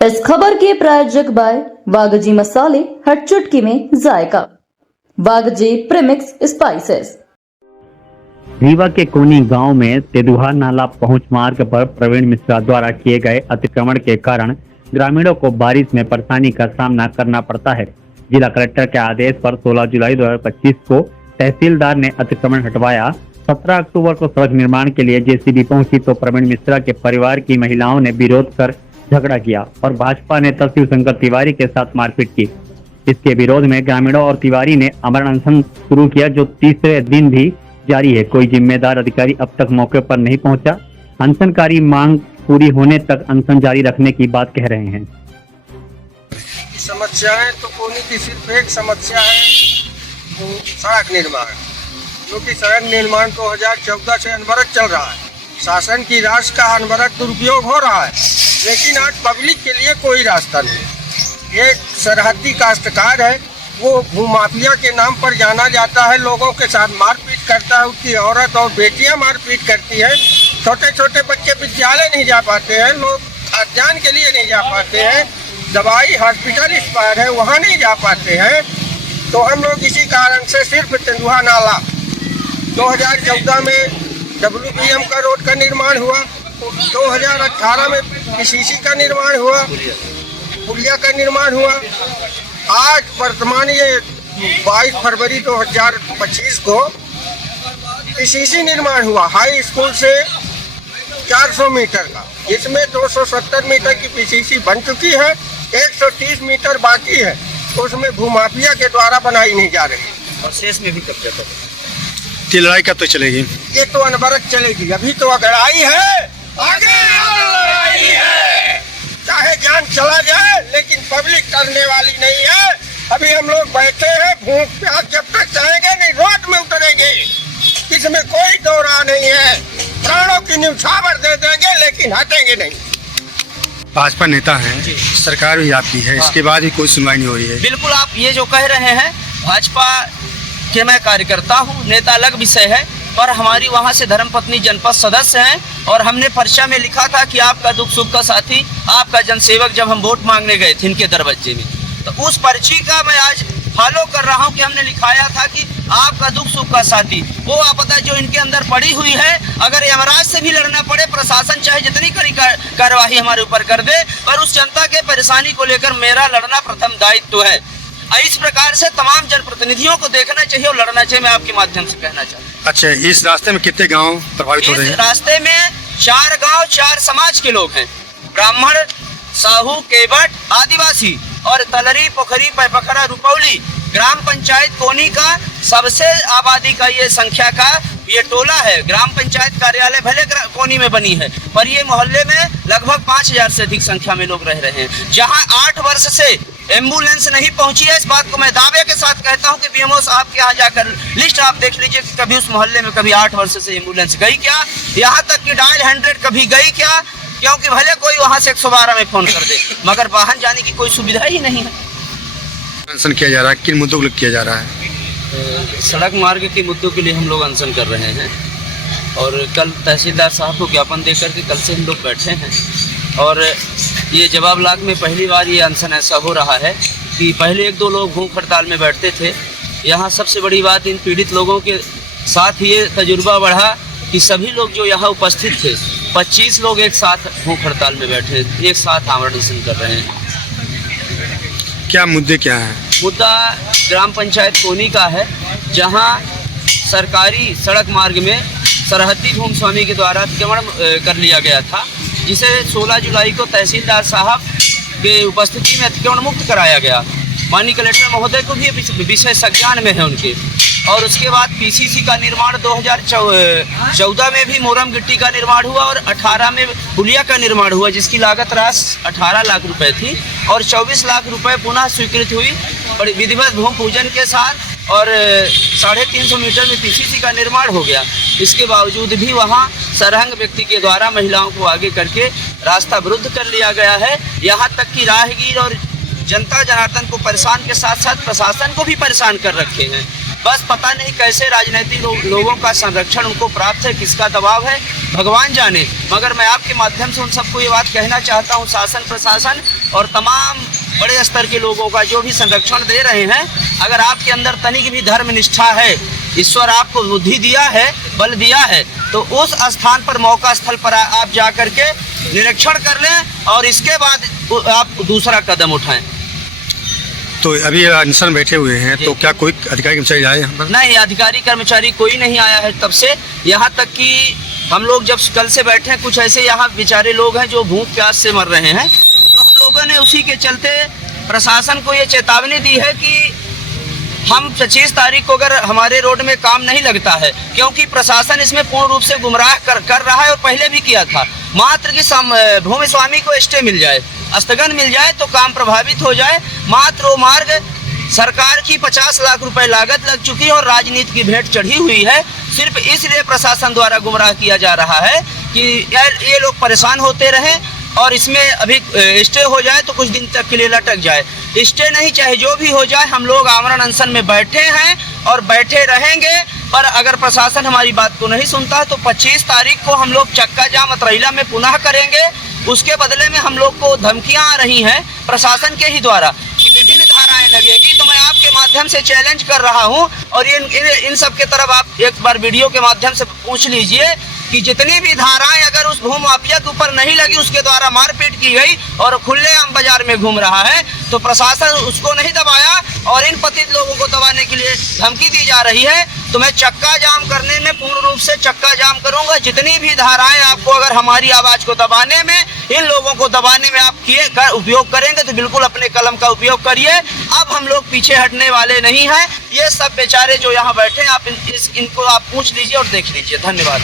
इस खबर के प्रायोजक बाय वागजी मसाले, हर चुटकी में जायका। वागजी प्रीमिक्स स्पाइसेस। रीवा के कोनी गांव में तेदुहा नाला पहुंच मार्ग पर प्रवीण मिश्रा द्वारा किए गए अतिक्रमण के कारण ग्रामीणों को बारिश में परेशानी का सामना करना पड़ता है। जिला कलेक्टर के आदेश पर 16 जुलाई 2025 को तहसीलदार ने अतिक्रमण हटवाया। 17 अक्टूबर को सड़क निर्माण के लिए जेसीबी पहुंची तो प्रवीण मिश्रा के परिवार की महिलाओं ने विरोध कर झगड़ा किया और भाजपा नेता शिवशंकर तिवारी के साथ मारपीट की। इसके विरोध में ग्रामीणों और तिवारी ने अमरण अनशन शुरू किया, जो तीसरे दिन भी जारी है। कोई जिम्मेदार अधिकारी अब तक मौके पर नहीं पहुंचा। अनशनकारी मांग पूरी होने तक अनशन जारी रखने की बात कह रहे हैं। समस्याएं तो कोनी की सिर्फ एक समस्या है, सड़क निर्माण, क्योंकि सड़क निर्माण 2014 से अनवरत चल रहा है। शासन की राशि का अनवरत दुरुपयोग हो रहा है, लेकिन आज पब्लिक के लिए कोई रास्ता नहीं। एक सरहदी काश्तकार है, वो भूमाफिया के नाम पर जाना जाता है, लोगों के साथ मारपीट करता है, उसकी औरत और बेटियां मारपीट करती है। छोटे छोटे बच्चे विद्यालय नहीं जा पाते हैं, लोग अध्ययन के लिए नहीं जा पाते हैं, दवाई हॉस्पिटल एक्सपायर है वहाँ नहीं जा पाते हैं। तो हम लोग इसी कारण से सिर्फ तेंदुहा नाला 2014 में WBM का रोड का निर्माण हुआ, 2018 में PCC का निर्माण हुआ, पुलिया का निर्माण हुआ। आज वर्तमान ये 22 फरवरी 2025 को PCC निर्माण हुआ हाई स्कूल से 400 मीटर का। इसमें 270 मीटर की PCC बन चुकी है, 130 मीटर बाकी है, उसमें भूमाफिया के द्वारा बनाई नहीं जा रही और शेष में भी कब्जा कर। ये लड़ाई कब तक चलेगी? ये तो अनवरत चलेगी। अभी तो अगड़ाई है, आगे लड़ाई है, चाहे जान चला जाए, लेकिन पब्लिक करने वाली नहीं है। अभी हम लोग बैठे हैं, भूख प्यास जब तक चाहेंगे नहीं रोड में उतरेंगे, इसमें कोई दो राह नहीं है। प्राणों की न्यौछावर दे देंगे, लेकिन हटेंगे नहीं। भाजपा नेता हैं, सरकार भी आपकी है, इसके बाद भी कोई सुनवाई नहीं हो रही है। बिल्कुल, आप ये जो कह रहे हैं, भाजपा के मैं कार्यकर्ता हूँ, नेता अलग विषय है, पर हमारी वहाँ से धर्मपत्नी जनपद सदस्य हैं और हमने पर्चा में लिखा था कि आपका दुख सुख का साथी, आपका जनसेवक, जब हम वोट मांगने गए थे इनके दरवाजे में, तो उस पर्ची का मैं आज फॉलो कर रहा हूँ कि हमने लिखाया था कि आपका दुख सुख का साथी। वो आपदा जो इनके अंदर पड़ी हुई है, अगर यमराज से भी लड़ना पड़े, प्रशासन चाहे जितनी कड़ी कार्यवाही हमारे ऊपर कर दे, पर उस जनता के परेशानी को लेकर मेरा लड़ना प्रथम दायित्व है। इस प्रकार से तमाम जनप्रतिनिधियों को देखना चाहिए और लड़ना चाहिए, मैं आपके माध्यम से कहना चाहता हूँ। अच्छा, इस रास्ते में कितने गांव प्रभावित हो रहे हैं? इस रास्ते में 4 गांव 4 समाज के लोग हैं, ब्राह्मण, साहू, केवट, आदिवासी और तलरी, पोखरी, पैपखरा, रुपौली। ग्राम पंचायत कोनी का सबसे आबादी का ये संख्या का ये टोला है। ग्राम पंचायत कार्यालय भले कोनी में बनी है, पर ये मोहल्ले में लगभग 5000 से अधिक संख्या में लोग रह रहे हैं, जहां 8 वर्ष से एम्बुलेंस नहीं पहुंची है। इस बात को मैं दावे के साथ कहता हूं कि BMO साहब के यहाँ जाकर लिस्ट आप देख लीजिए कि कभी उस मोहल्ले में कभी 8 वर्ष से एम्बुलेंस गई क्या, यहाँ तक कि डायल 100 कभी गई क्या, क्योंकि भले कोई वहाँ से 112 में फोन कर दे, मगर वाहन जाने की कोई सुविधा ही नहीं है। अनशन किया जा रहा है, किन मुद्दों को लेकर किया जा रहा है? सड़क मार्ग के मुद्दों के लिए हम लोग अनशन कर रहे हैं और कल तहसीलदार साहब को ज्ञापन दे करके कल से हम लोग बैठे हैं। और ये जवाब लाख में पहली बार ये अनशन ऐसा हो रहा है कि पहले 1-2 लोग भूख हड़ताल में बैठते थे। यहाँ सबसे बड़ी बात, इन पीड़ित लोगों के साथ ये तजुर्बा बढ़ा कि सभी लोग जो यहाँ उपस्थित थे, 25 लोग एक साथ भूख हड़ताल में बैठे, एक साथ आमरण अनशन कर रहे हैं। क्या मुद्दे क्या हैं? मुद्दा ग्राम पंचायत कोनी का है, जहाँ सरकारी सड़क मार्ग में सरहदी भूमि स्वामी के द्वारा अतिक्रमण कर लिया गया था, जिसे 16 जुलाई को तहसीलदार साहब के उपस्थिति में अतिक्रमण मुक्त कराया गया। माननीय कलेक्टर महोदय को भी विषय संज्ञान में है उनके। और उसके बाद PCC का निर्माण 2014 में भी मोरम गिट्टी का निर्माण हुआ और 18 में पुलिया का निर्माण हुआ, जिसकी लागत राशि 18 लाख रुपए थी और 24 लाख रुपए पुनः स्वीकृत हुई और विधिवत भूमि पूजन के साथ और 350 मीटर में PCC का निर्माण हो गया। इसके बावजूद भी वहाँ सरहंग व्यक्ति के द्वारा महिलाओं को आगे करके रास्ता अवरुद्ध कर लिया गया है। यहाँ तक कि राहगीर और जनता जनार्दन को परेशान के साथ साथ प्रशासन को भी परेशान कर रखे हैं। बस पता नहीं कैसे राजनीतिक लोगों का संरक्षण उनको प्राप्त है, किसका दबाव है भगवान जाने। मगर मैं आपके माध्यम से उन सबको ये बात कहना चाहता हूँ, शासन प्रशासन और तमाम बड़े स्तर के लोगों का जो भी संरक्षण दे रहे हैं, अगर आपके अंदर तनिक भी धर्म निष्ठा है, ईश्वर आपको बुद्धि दिया है, बल दिया है, तो उस स्थान पर, मौका स्थल पर आप जा करके निरीक्षण कर लें और इसके बाद आप दूसरा कदम उठाएं। तो अभी अनशन बैठे हुए हैं, तो क्या कोई अधिकारी कर्मचारी आए यहाँ पर? नहीं, अधिकारी कर्मचारी कोई नहीं आया है तब से। यहाँ तक कि हम लोग जब कल से बैठे हैं, कुछ ऐसे यहाँ बेचारे लोग हैं जो भूख प्यास से मर रहे हैं, तो हम लोगों ने उसी के चलते प्रशासन को ये चेतावनी दी है कि हम 25 तारीख को अगर हमारे रोड में काम नहीं लगता है, क्योंकि प्रशासन इसमें पूर्ण रूप से गुमराह कर रहा है और पहले भी किया था, मात्र कि भूमि स्वामी को स्टे मिल जाए, स्थगन मिल जाए तो काम प्रभावित हो जाए। मात्र वो मार्ग सरकार की 50 लाख रुपए लागत लग चुकी है और राजनीति की भेंट चढ़ी हुई है। सिर्फ इसलिए प्रशासन द्वारा गुमराह किया जा रहा है कि ये लोग परेशान होते रहें और इसमें अभी स्टे हो जाए तो कुछ दिन तक के लिए लटक जाए। स्टे नहीं, चाहे जो भी हो जाए, हम लोग आमरण अनशन में बैठे हैं और बैठे रहेंगे। पर अगर प्रशासन हमारी बात को नहीं सुनता है तो 25 तारीख को हम लोग चक्का जाम अतरैला में पुनः करेंगे। उसके बदले में हम लोग को धमकियां आ रही हैं प्रशासन के ही द्वारा कि विभिन्न धाराएं लगेगी। तो मैं आपके माध्यम से चैलेंज कर रहा हूं और इन सब के तरफ आप एक बार वीडियो के माध्यम से पूछ लीजिए कि जितनी भी धाराएं अगर उस भूमाफिया के ऊपर नहीं लगी, उसके द्वारा मारपीट की गई और खुलेआम बाजार में घूम रहा है, तो प्रशासन उसको नहीं दबाया और इन पतित लोगों को दबाने के लिए धमकी दी जा रही है। तो मैं चक्का जाम करने में पूर्ण रूप से चक्का जाम करूंगा। जितनी भी धाराएं आपको अगर हमारी आवाज को दबाने में, इन लोगों को दबाने में आप उपयोग करेंगे तो बिल्कुल अपने कलम का उपयोग करिए। अब हम लोग पीछे हटने वाले नहीं हैं। ये सब बेचारे जो यहाँ बैठे हैं, आप इनको आप पूछ लीजिए और देख लीजिए। धन्यवाद।